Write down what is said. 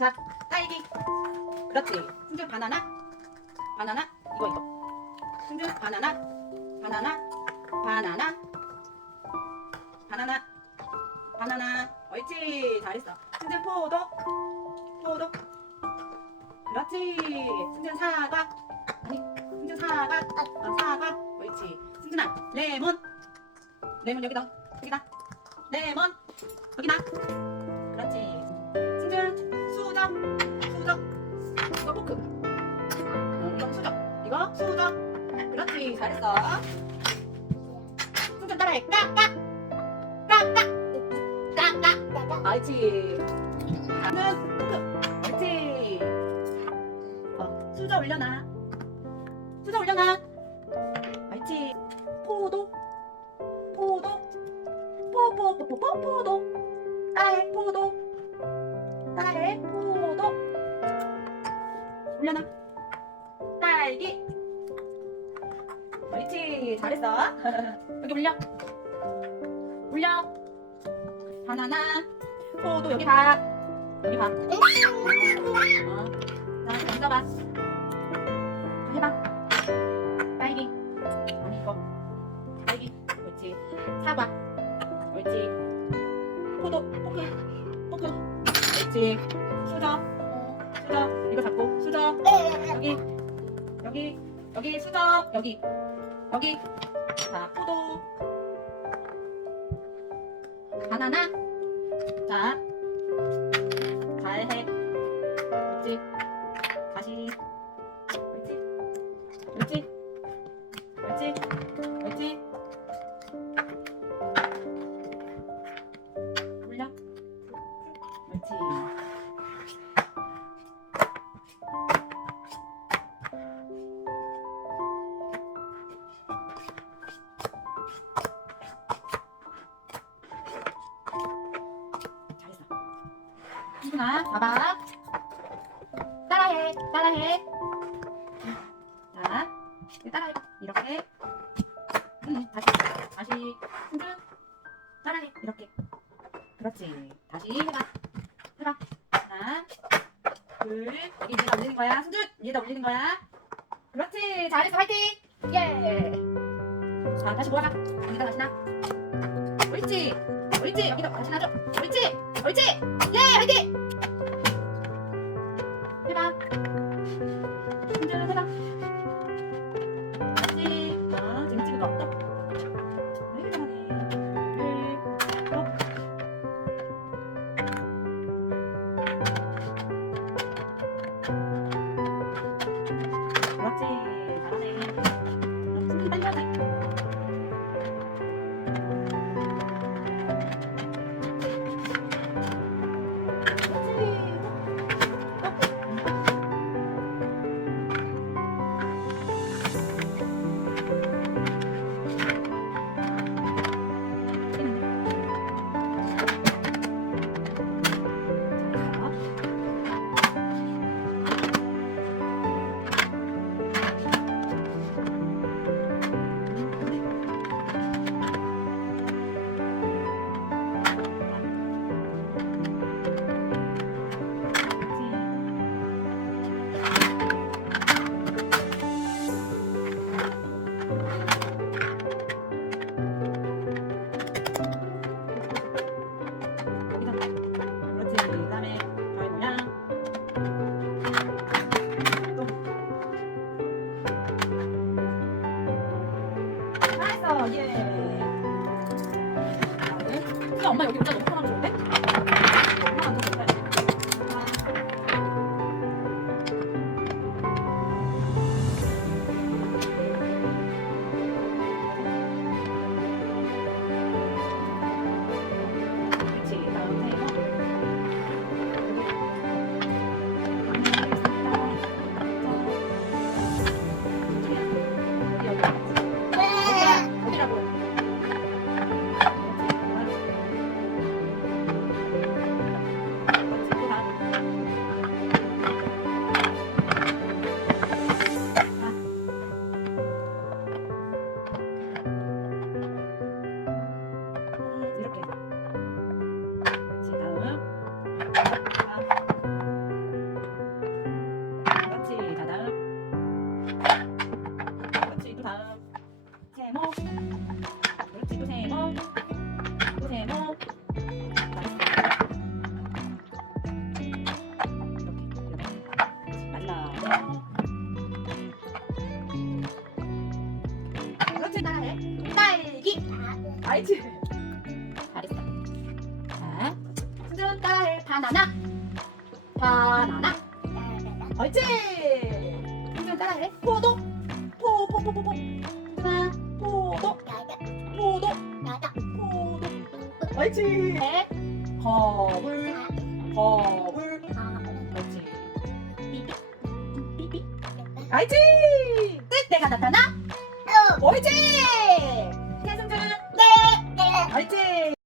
자, 딸기. 그렇지. 승준 바나나. 바나나. 이거 이거. 승준 바나나. 바나나. 바나나. 바나나. 바나나. 옳지. 잘했어. 승준 포도. 포도. 그렇지. 승준 사과. 아니, 승준 사과. 어, 사과. 옳지. 승준아, 레몬. 레몬 여기다. 여기다. 레몬. 여기다. 그렇지. 수저. 수저. 이거 포크. 어, 이거 수저. 이거 수저. 그렇지. 잘했어. 승준 따라해. 까까. 까까. 까까. 옳지. 나는 포크. 옳지. 어, 수저 올려놔. 수저 올려놔. 옳지. 포도. 포도. 포포포포포 포도. 따라해 포도. 따라해 포도. 올려놔. 딸기. 옳지. 잘했어. 여기 올려. 올려. 바나나. 포도 여기 봐. 여기 봐. 어. 자, 앉아봐. 해봐. 딸기. 아니, 이거. 딸기. 옳지. 사과. 옳지. 포도. 포크. 포크. 옳지. 수저. 수저. 이거 잡고. 수저. 여기. 여기. 여기 수저. 여기. 여기. 자, 포도. 바나나. 자. 희준아, 봐봐. 따라해, 따라해. 자, 이제 따라해. 이렇게. 응, 다시, 다시. 승준, 따라해. 이렇게. 그렇지. 다시 해봐. 해봐. 하나, 둘. 여기 위에다 올리는 거야. 승준, 위에다 올리는 거야. 그렇지. 잘했어. 화이팅! 예! 자, 다시 모아봐. 여기다 다시 놔. 옳지. 옳지. 여기다 다시 놔줘. 옳지. 옳지. 예! 화이팅! 아, 예. 네? 그냥 엄마 여기 의자 놓고 알지? 잘했어. 자, 승준 따라해. 바나나. 바나나. 알지? 승준 따라해. 포도. 포, 포, 포, 포, 포. 승준아, 포도. 포도. 포도. 네. 거울. 거울. 알지? 삐삐. 삐삐. 알지? 늑대가 나타나. 옳지? 태승준. 네. 알지?